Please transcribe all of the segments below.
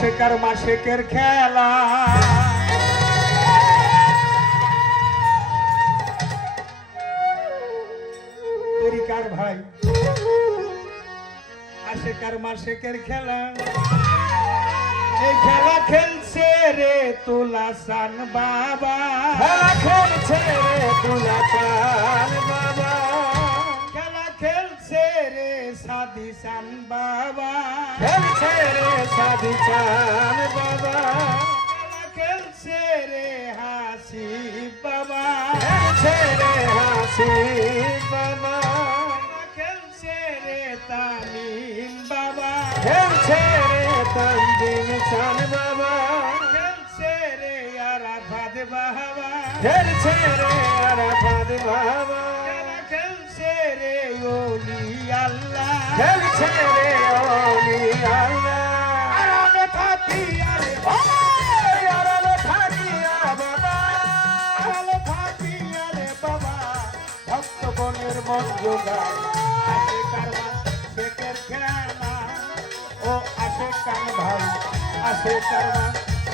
শেখার মাসেকের খেলা তরিকার ভাই আশেকার মাসেকের খেলা এই খেলা খেলছে রে তুলাসান বাবা খেলা খেলছে রে তুলাসান বাবা খেলা খেলছে রে সাদিসান বাবা খেলছে রে সাদিসান বাবা খেলা খেলছে রে হাসি বাবা খেলছে রে হাসি বাবা খেলছে রে তামিম বাবা খেলছে রে তানজিম শান বাবা খেলছে রে আরাফাত বাবা খেলছে রে আরাফাত বাবা খেলছে রে ওলি আল্লাহ খেলছে রে ওলি আল্লাহ আরামে থাকিয়া রে ওই আরামে থাকিয়া বাবা আরামে থাকিয়া রে বাবা ভক্তগণের মন জোগায় আশেকার খেলা ও আশেকান ভাই আশেকার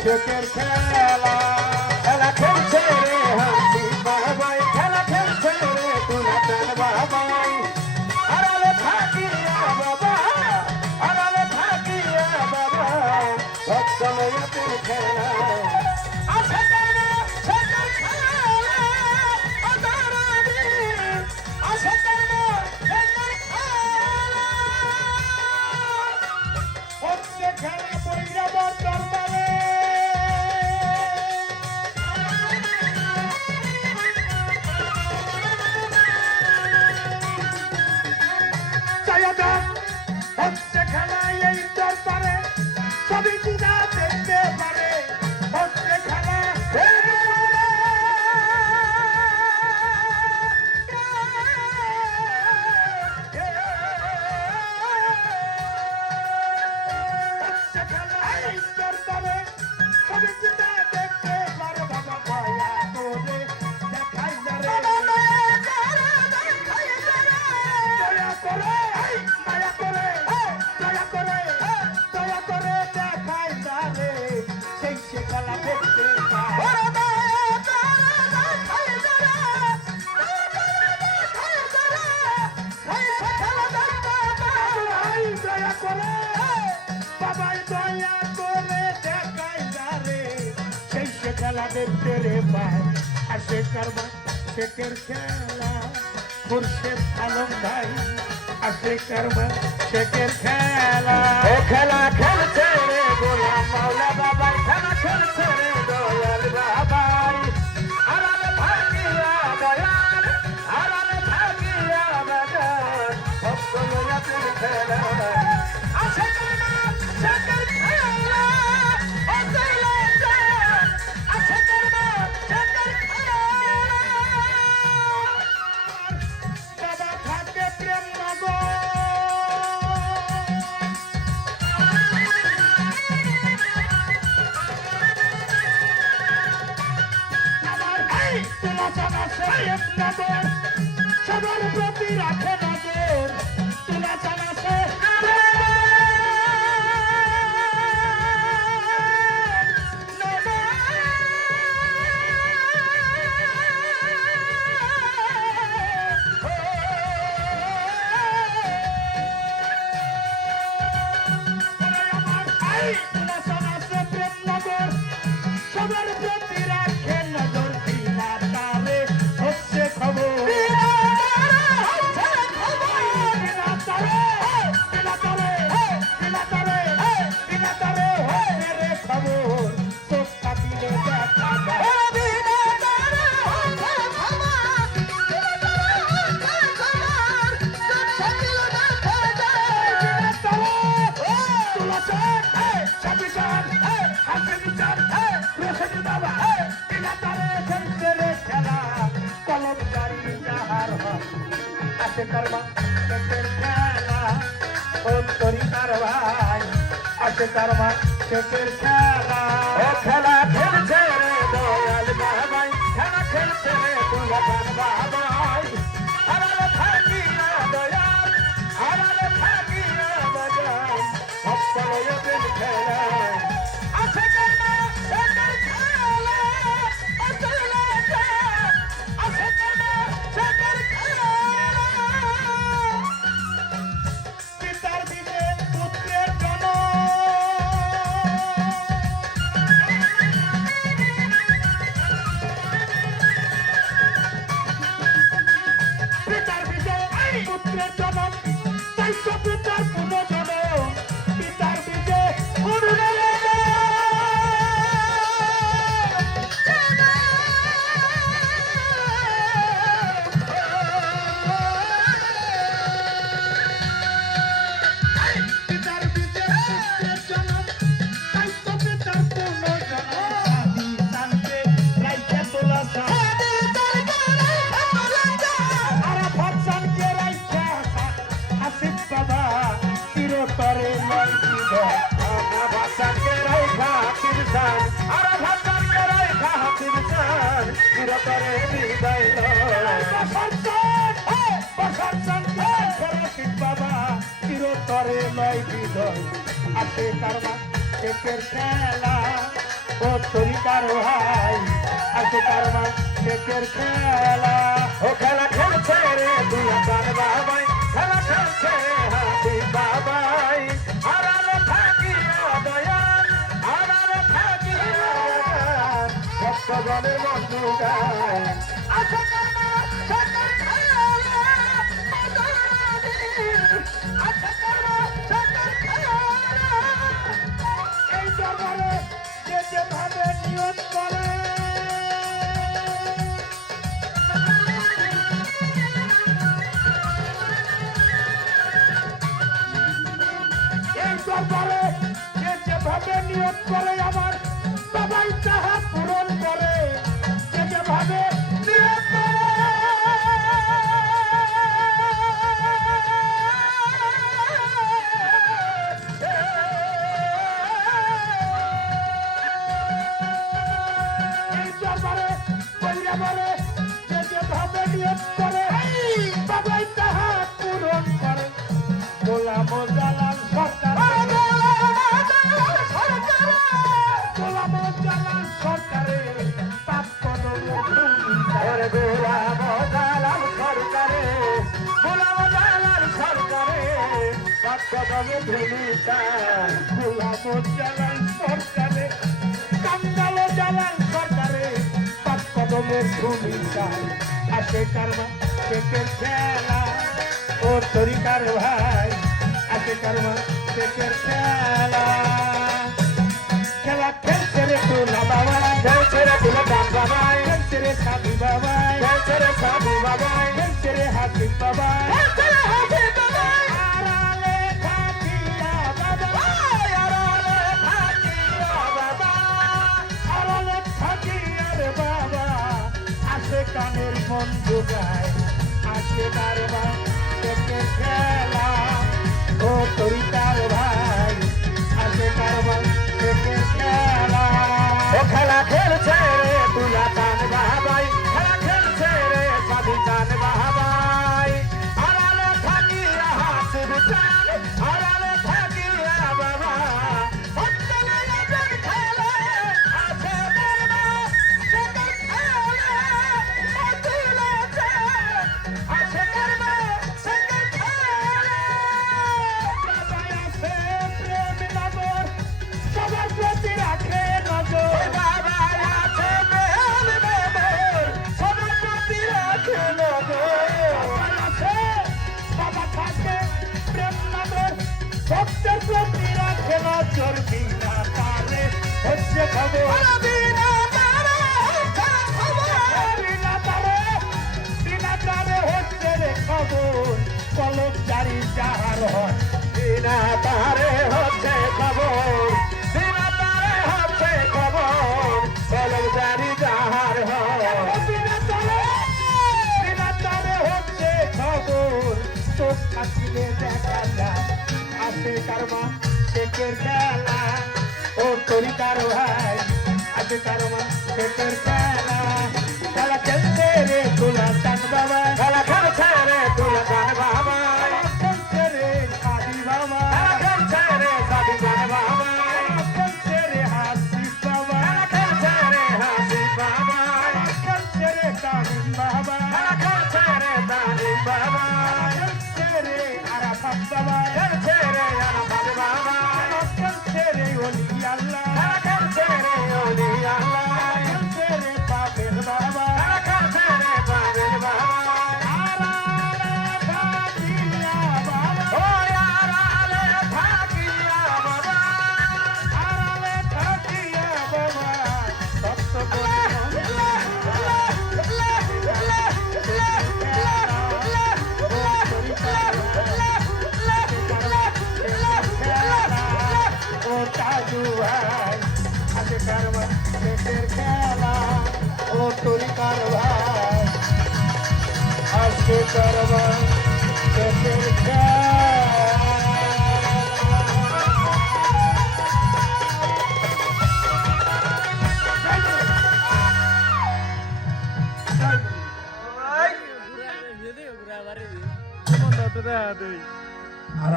শেখের খেলা খেলা খেলছে রে হাসি বাবাই খেলা খেলছে রে তুলাসান বাবাই আরামে থাকিয়া বাবা আরামে থাকিয়া বাবা ভক্তময়তের খেলা আসে তারা শেখের খেলা আদারানি আসে তারা শেখের খেলা হচ্ছে খেলা বৈরাবর দরবারে হচ্ছে খেলা এই দরবারে সবই দিদা দেখতে পারে হচ্ছে খেলা হচ্ছে খেলা এই দরবারে সবই দিদা দেখতে পারে বাবা ভয়া তোরে দেখাই না রে দয়া করে মায়া করে দয়া করে দয়া করে দেখাই না রে সেই সে খেলা দেখতে পায় দয়া করে বাবাই দয়া করে দেখাই না রে সেই সে খেলা দেখতে রে পায় আর সে কারবা শেখের খেলা মুর্শেদ আলম ভাই আসে কারবা শেখের খেলা ও খেলা খেলছে রে গোলাম মাওলা বাবাই খেলা খেলছে রে দয়াল বাবাই আরামে থাকিয়া দয়াল আরামে থাকিয়া বাজান ভক্তময়তের খেলা আসে কারবা শেখের খেলা ও দয়াল আসে কারবা শেখের খেলা বাবা থাকে প্রেম নগর আমার এই তুলাচানা শেখ নগর সবার প্রতি রাখে নজর তুলাচানা শেখ সবার প্রতি রাখে নজর দিলা তারে হচ্ছে খবর দিলা তারে দিলা তারে দিলা তারে দিলা তারে রে খবর চোখটা দিলে দেখা যায় শেখের খেলা ও খেলা খেলছে রে দয়াল বাবাই খেলা খেলছে রে তুলাসান বাবাই আরামে থাকিয়া দয়াল আরামে থাকিয়া বাজান ভক্তময়তের খেলা চান আর ভাতার করাই খাহাতির চান চিরতরে বিদায় বাবা চিরতরে লয় বিদয় আছে কারবা শেখের খেলা ও তরিকার ভাই আছে কারবা শেখের খেলা ও খেলা খেলছে রে দুলাল বাবাই খেলা খেলছে রে হাতি বাবাই আড়ালে থাকিয়া দয়াল আড়ালে থাকিয়া ভক্তগণের বন্ধু গায় আশা করবা সকল খেলা আশা করবা সকল খেলা এই দরবারে যে যেভাবে নিয়ত করে দরবারে যে যেভাবে নিয়োগ করে আমার সবাই তাহা পূরণ করে যে যেভাবে নিয়োগ করে এই দরবারে বইরা বলে যে যেভাবে নিয়োগ করে সবাই তাহা পূরণ করে গোলাম জালাল সরকার সরকারে পাপ কদমে গোলাম জালাল সরকারে গোলাম জালাল সরকারে পাপ কদমে ধুলি চান গোলাম জালাল সরকারে কাঙ্গাল জালাল সরকারে পাপ কদমে ধুলি চায় আসে কারমা শেখের খেলা ও তরিকার ভাই আসে কারমা শেখের খেলা খেলা খেলছে রে তোলা বাবা খেলছে রে দুলাল বাবাই খেলছে রে সাধু বাবা খেলছে রে সাধু বাবাই খেলছে রে হাসিব বাবা খেলছে রে হাতি বাবাই আড়ালে থাকিয়া বাবা আড়ালে থাকিয়া বাবা আড়ালে থাকিয়া রে বাবা আসে কানের মন যোগায় আসে কারবা শেখের খেলা ও তরিকার ভাই আসে কারবা শেখের খেলা ও খেলা খেলছে রে দুলাল বাবাই খেলা খেলছে রে সাধু চান বাবাই আড়ালে থাকিয়া হাসিব চান আড়ালে থাকিয়া বাবা অন্তরে এদের খেলে আছে বর্মা সেদের খেলে অতুলে আছে কর্মা সেদের খেলে বাবাই আছে প্রেম নগর সবার প্রতি রাখে নজর ওই বাবা আছে বেল বেবর সবার প্রতি রাখে নজর বাবা আছে বাবা থাকে প্রেম নগর ভক্তের প্রতি রাখে নজর বিনা তারে হচ্ছে খবর বিনা তারে হচ্ছে খবর বিনা তারে হচ্ছে রে খবর কলম জারি যাহার হয় বিনা তারে হচ্ছে খবর বিনা তারে হচ্ছে খবর কলম জারি যাহার হয় বিনা তারে হচ্ছে খবর চোখ থাকিলে দেখা যায় আসে কারমা শেখের খেলা ও তরিকার ভাই আসে কারমা শেখের খেলা খেলা খেলছে রে তোলা চান বাবা খেলা খেলছে রে দুলাল বাবাই খেলছে রে সাদি বাবা খেলা খেলছে রে সাধু চান বাবাই খেলছে রে হাসিব বাবা খেলা খেলছে রে হাসি বাবাই খেলছে রে কামিন বাবা খেলা খেলছে রে তালিম বাবাই খেলছে রে আরাফাত বাবা খেলছে রে আরাফাত বাবাই খেলছে রে অলি আল্লাহ খেলা খেলছে রে ওলি আল্লাহ খেলছে রে বাবের বাবা খেলা খেলছে রে বাবেল বাবাই আড়ালে থাকিয়া বাবা আড়ালে থাকিয়া বাবা আড়ালে থাকিয়া বাবা সত্য ও তাজু ভাই আজকে কারবা শেখের খেলা ও তরিকার ভাই আজকে কারবা শেখের খেলা যাই ওই ঘুরা ঘুরা বাড়ি কেমন দাও তো দেখা দেই আর